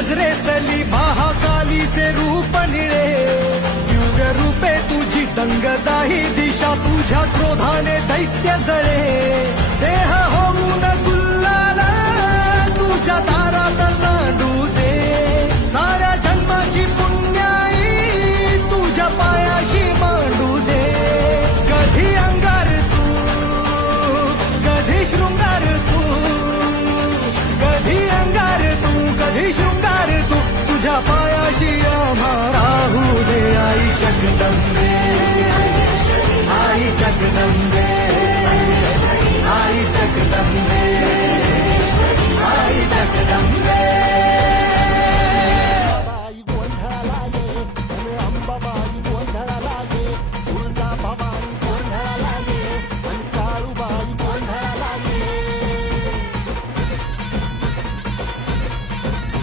नजरेतली महाकालीचे रूप निळे दिव्य रूपे तुझी दंगदाही दिशा तुझ्या क्रोधाने दैत्य जळे देह होऊ